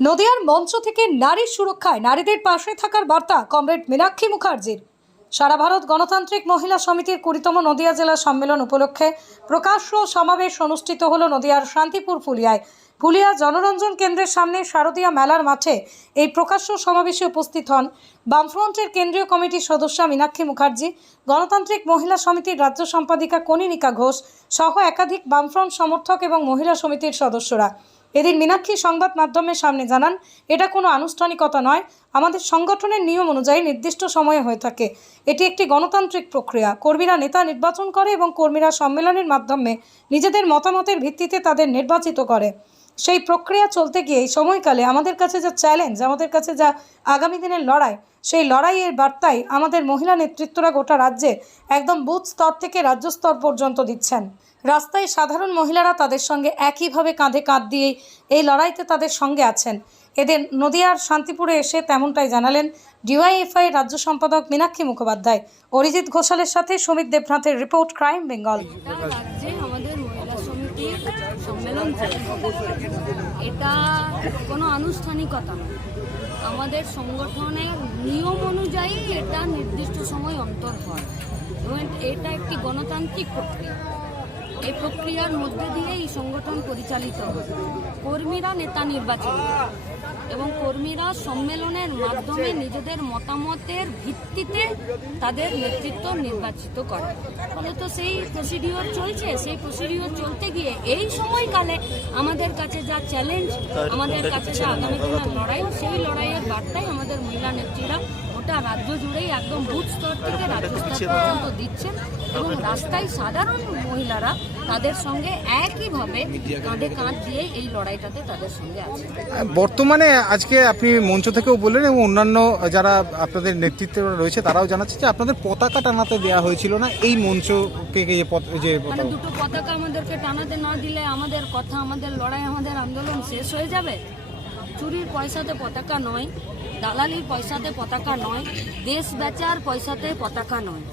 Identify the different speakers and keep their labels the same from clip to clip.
Speaker 1: নদিয়ার মঞ্চ থেকে নারী সুরক্ষায় নারীদের পাশে থাকার বার্তা কমরেড মীনাক্ষী মুখার্জির। সারা ভারত গণতান্ত্রিক মহিলা সমিতির কুড়িতম নদিয়া জেলা সম্মেলন উপলক্ষে প্রকাশ্য সমাবেশ অনুষ্ঠিত হল নদিয়ার শান্তিপুর ফুলিয়ায়। ফুলিয়া জনরঞ্জন কেন্দ্রের সামনে শারদীয়া মেলার মাঠে এই প্রকাশ্য সমাবেশে উপস্থিত হন বামফ্রন্টের কেন্দ্রীয় কমিটির সদস্য মীনাক্ষী মুখার্জি, গণতান্ত্রিক মহিলা সমিতির রাজ্য সম্পাদিকা কনিনিকা ঘোষ সহ একাধিক বামফ্রন্ট সমর্থক এবং মহিলা সমিতির সদস্যরা। এদিন মীনাক্ষী সংবাদ মাধ্যমের সামনে জানান, এটা কোনো আনুষ্ঠানিকতা নয়, আমাদের সংগঠনের নিয়ম অনুযায়ী নির্দিষ্ট সময়ে হয়ে থাকে। এটি একটি গণতান্ত্রিক প্রক্রিয়া। কর্মীরা নেতা নির্বাচন করে এবং কর্মীরা সম্মেলনের মাধ্যমে নিজেদের মতামতের ভিত্তিতে তাদের নির্বাচিত করে। সেই প্রক্রিয়া চলতে গিয়ে এই সময়কালে আমাদের কাছে যা চ্যালেঞ্জ, আমাদের কাছে যা আগামী দিনের লড়াই, সেই লড়াইয়ের বার্তাই আমাদের মহিলা নেতৃত্বরা গোটা রাজ্যে একদম বুথ স্তর থেকে রাজ্য স্তর পর্যন্ত দিচ্ছেন। রাস্তায় সাধারণ মহিলারা তাদের সঙ্গে একইভাবে কাঁধে কাঁধ দিয়েই এই লড়াইতে তাদের সঙ্গে আছেন। এদের নদিয়ার শান্তিপুরে এসে তেমনটাই জানালেন ডিওয়াইএফআই রাজ্য সম্পাদক মীনাক্ষী মুখোপাধ্যায়। অরিজিৎ ঘোষালের সাথে সুমিত দেবনাথের রিপোর্ট ক্রাইম বেঙ্গল।
Speaker 2: সম্মেলন এটা কোনো আনুষ্ঠানিকতা নয়। আমাদের সংগঠনের নিয়ম অনুযায়ী এটা নির্দিষ্ট সময় অন্তর হয়। এবং এটা একটি গণতান্ত্রিক প্রক্রিয়া। এই প্রক্রিয়ার মধ্যে দিয়ে এই সংগঠন পরিচালিত কর্মীরা নেতা নির্বাচন করে এবং কর্মীরা সম্মেলনের মাধ্যমে নিজেদের মতামতের ভিত্তিতে তাদের নেতৃত্ব নির্বাচিত করে। ফলে তো সেই প্রসিডিওর চলছে। সেই প্রসিডিওর চলতে গিয়ে এই সময়কালে আমাদের কাছে যা চ্যালেঞ্জ আমাদের কাছে যা আগামী দিনের লড়াই, সেই লড়াইয়ের বার্তাই আমাদের মহিলা নেত্রীরা গোটা রাজ্য জুড়েই একদম বুথ স্তর থেকে রাজ্য স্তর পর্যন্ত দিচ্ছেন এবং রাস্তায় সাধারণ মহিলারা তাদের সঙ্গে একইভাবে কাঁধে কাঁধ দিয়ে এই লড়াইটাতে তাদের সঙ্গে আছে।
Speaker 3: বর্তমানে আজকে আপনি মঞ্চ থেকেও বললেন এবং অন্যান্য যারা আপনাদের নেতৃত্বে রয়েছে তারাও জানাচ্ছে যে আপনাদের পতাকা টানাতে দেওয়া হয়েছিল না এই মঞ্চকে যে যে
Speaker 2: মানে দুটো পতাকা আমাদেরকে টানাতে না দিলে আমাদের কথা আমাদের লড়াই আমাদের আন্দোলন শেষ হয়ে যাবে? চুরির পয়সাতে পতাকা নয়, দালালির পয়সাতে পতাকা নয়, দেশ বেচার পয়সাতে পতাকা নয়।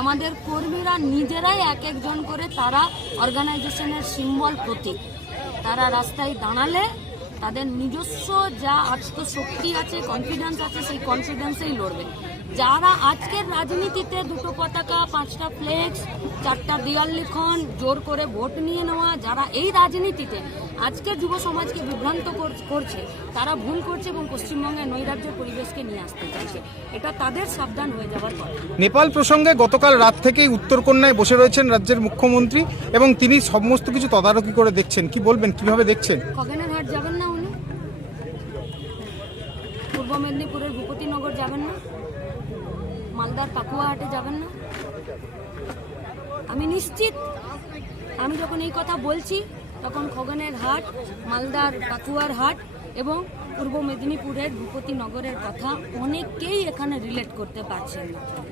Speaker 2: আমাদের কর্মীরা নিজেরাই এক একজন করে তারা অর্গানাইজেশনের সিম্বল প্রতীক। তারা রাস্তায় দাঁড়ালে তাদের নিজস্ব যা আত্মশক্তি আছে কনফিডেন্স আছে, সেই কনফিডেন্সেই লড়বে। যারা আজকের রাজনীতিতে দুটো পতাকা পাঁচটা ফ্লেক্স চারটা দেয়াল লিখন জোর করে ভোট নিয়ে নেওয়া যারা এই রাজনীতিতে আজকের যুব সমাজকে বিভ্রান্ত কর- করছে তারা ভুল করছে এবং পশ্চিমবঙ্গের নৈরাজ্যের পরিবেশকে নিয়ে আসতে চাইছে। এটা তাদের সাবধান হয়ে যাওয়ার কথা।
Speaker 3: নেপাল প্রসঙ্গে গতকাল রাত থেকেই উত্তরকন্যায় বসে রয়েছেন রাজ্যের মুখ্যমন্ত্রী এবং তিনি সমস্ত কিছু তদারকি করে দেখছেন। কি বলবেন? কীভাবে দেখছেন?
Speaker 2: খগেনের হাট যাবেন না উনি পূর্ব মেদিনীপুরের ভূপতিনগর যাবেন না মালদার পাকুয়া হাটে যাবেন না? আমি নিশ্চিত, আমি যখন এই কথা বলছি, তখন খগনের হাট, মালদার পাকুয়ার হাট এবং পূর্ব মেদিনীপুরের ভূপতিনগরের কথা অনেকেই এখানে রিলেট করতে পারছেন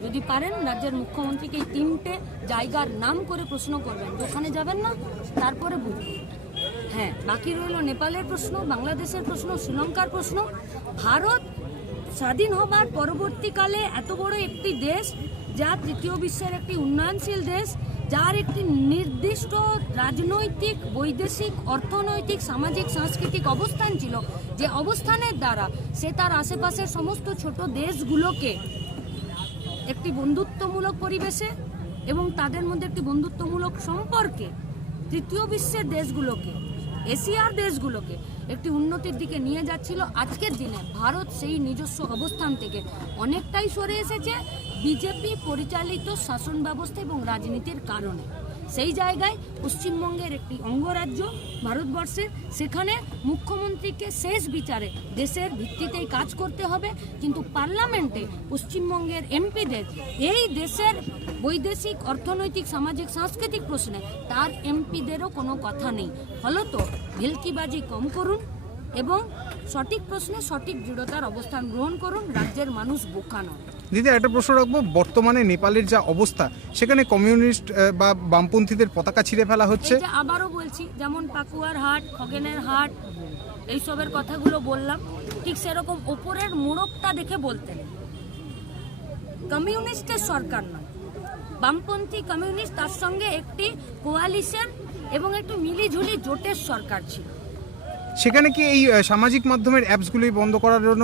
Speaker 2: যদি পারেন, রাজ্যের মুখ্যমন্ত্রীকে এই তিনটে জায়গার নাম করে প্রশ্ন করবেন। যেখানে যাবেন না, তারপরে বুঝবেন হ্যাঁ বাকি রইল নেপালের প্রশ্ন, বাংলাদেশের প্রশ্ন, শ্রীলঙ্কার প্রশ্ন। ভারত স্বাধীন হবার পরবর্তীকালে এত বড় একটি দেশ, যা তৃতীয় বিশ্বের একটি উন্নয়নশীল দেশ, যার একটি নির্দিষ্ট রাজনৈতিক, বৈদেশিক, অর্থনৈতিক, সামাজিক, সাংস্কৃতিক অবস্থান ছিল। যে অবস্থানের দ্বারা সে তার আশেপাশের সমস্ত ছোট দেশগুলোকে একটি বন্ধুত্বমূলক পরিবেশে এবং তাদের মধ্যে একটি বন্ধুত্বমূলক সম্পর্কে তৃতীয় বিশ্বের দেশগুলোকে এশিয়ার দেশগুলোকে একটি উন্নতির দিকে নিয়ে যাচ্ছিল আজকের দিনে। ভারত সেই নিজস্ব অবস্থান থেকে অনেকটাই সরে এসেছে বিজেপি পরিচালিত শাসন ব্যবস্থা এবং রাজনীতির কারণে। সেই জায়গায় পশ্চিমবঙ্গের একটি অঙ্গরাজ্য ভারতবর্ষের সেখানে মুখ্যমন্ত্রীকে শেষ বিচারে দেশের ভিত্তিতেই কাজ করতে হবে। কিন্তু পার্লামেন্টে পশ্চিমবঙ্গের এমপিদের এই দেশের বৈদেশিক, অর্থনৈতিক, সামাজিক, সাংস্কৃতিক প্রশ্নে তার এমপিদেরও কোনো কথা নেই। ফলত ভেলকিবাজি কম করুন এবং সঠিক প্রশ্নে সঠিক দৃঢ়তার অবস্থান গ্রহণ করুন রাজ্যের মানুষ বোকা নয়।
Speaker 3: দিদি একটা প্রশ্ন রাখব। বর্তমানে নেপালের যা অবস্থা সেখানে কমিউনিস্ট বা বামপন্থীদের পতাকা ছিঁড়ে ফেলা হচ্ছে।
Speaker 2: আবারও বলছি যেমন পাকুয়ার হাট খগেনের হাট এইসবের কথাগুলো বললাম ঠিক সেরকম ওপরের মোড়কটা দেখে বলতেন কমিউনিস্টের সরকার নয়। বামপন্থী কমিউনিস্ট তার সঙ্গে একটি কোয়ালিশন এবং একটি মিলিঝুলি জোটের সরকার ছিল।
Speaker 3: সেখানে কি এই সামাজিক মাধ্যমের অ্যাপসগুলি বন্ধ করার জন্য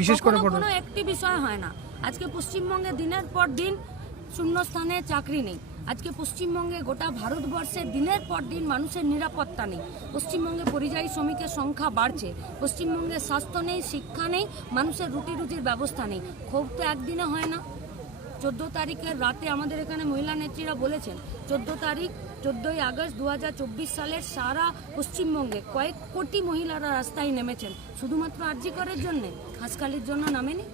Speaker 3: বিশেষ করে
Speaker 2: কোনো একটি বিষয় হয় না। আজকে পশ্চিমবঙ্গে দিনের পর দিন শূন্যস্থানে চাকরি নেই। আজকে পশ্চিমবঙ্গে গোটা ভারতবর্ষে দিনের পর দিন মানুষের নিরাপত্তা নেই। পশ্চিমবঙ্গে পরিযায়ী শ্রমিকের সংখ্যা বাড়ছে। পশ্চিমবঙ্গে স্বাস্থ্য নেই শিক্ষা নেই মানুষের রুটি রুজির ব্যবস্থা নেই। ক্ষোভ তো একদিনে হয় না। চোদ্দ তারিখের রাতে আমাদের এখানে মহিলা নেত্রীরা বলেছেন চোদ্দ তারিখ চোদ্দোই আগস্ট দু সালের সারা পশ্চিমবঙ্গে কয়েক কোটি মহিলারা রাস্তায় নেমেছেন। শুধুমাত্র আর্জিকরের জন্য? হাসকালির জন্য নামেনি?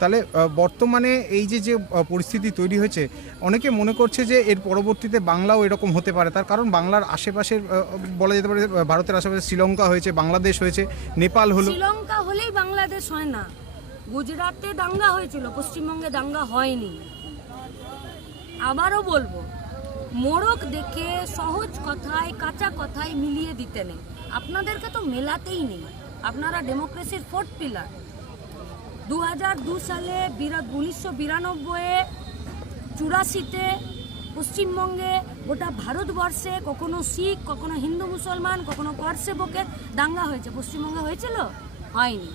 Speaker 3: তাহলে বর্তমানে এই যে যে পরিস্থিতি তৈরি হয়েছে অনেকে মনে করছে যে এর পরবর্তীতে বাংলাও এরকম হতে পারে। তার কারণ বাংলার আশেপাশের বলা যেতে পারে ভারতের আশেপাশে শ্রীলঙ্কা হয়েছে বাংলাদেশ হয়েছে নেপাল হলো।
Speaker 2: শ্রীলঙ্কা হলেই বাংলাদেশ হয় না। গুজরাটে দাঙ্গা হয়েছিল পশ্চিমবঙ্গে দাঙ্গা হয়নি। আবারও বলব মোড়ক দেখে সহজ কথায় কাঁচা কথায় মিলিয়ে দিতে নেই। আপনাদেরকে তো মেলাতেই নেই। আপনারা ডেমোক্রেসির ফোর্থ পিলার। দু হাজার দু সালে উনিশশো বিরানব্বইয়ে চুরাশিতে পশ্চিমবঙ্গে গোটা ভারতবর্ষে কখনো শিখ কখনো হিন্দু মুসলমান কখনো কর সেবকের দাঙ্গা হয়েছে। পশ্চিমবঙ্গে হয়েছিল? হয়নি।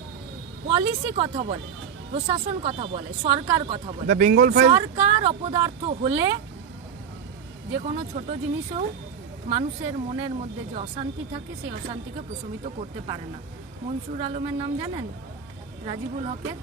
Speaker 2: পলিসি কথা বলে প্রশাসন কথা বলে সরকার কথা বলে। সরকার অপদার্থ হলে যে কোনো ছোট জিনিসেও মানুষের মনের মধ্যে যে অশান্তি থাকে, সেই অশান্তিকে প্রশমিত করতে পারে না। মনসুর আলমের নাম জানেন? রাজিবুল হকের?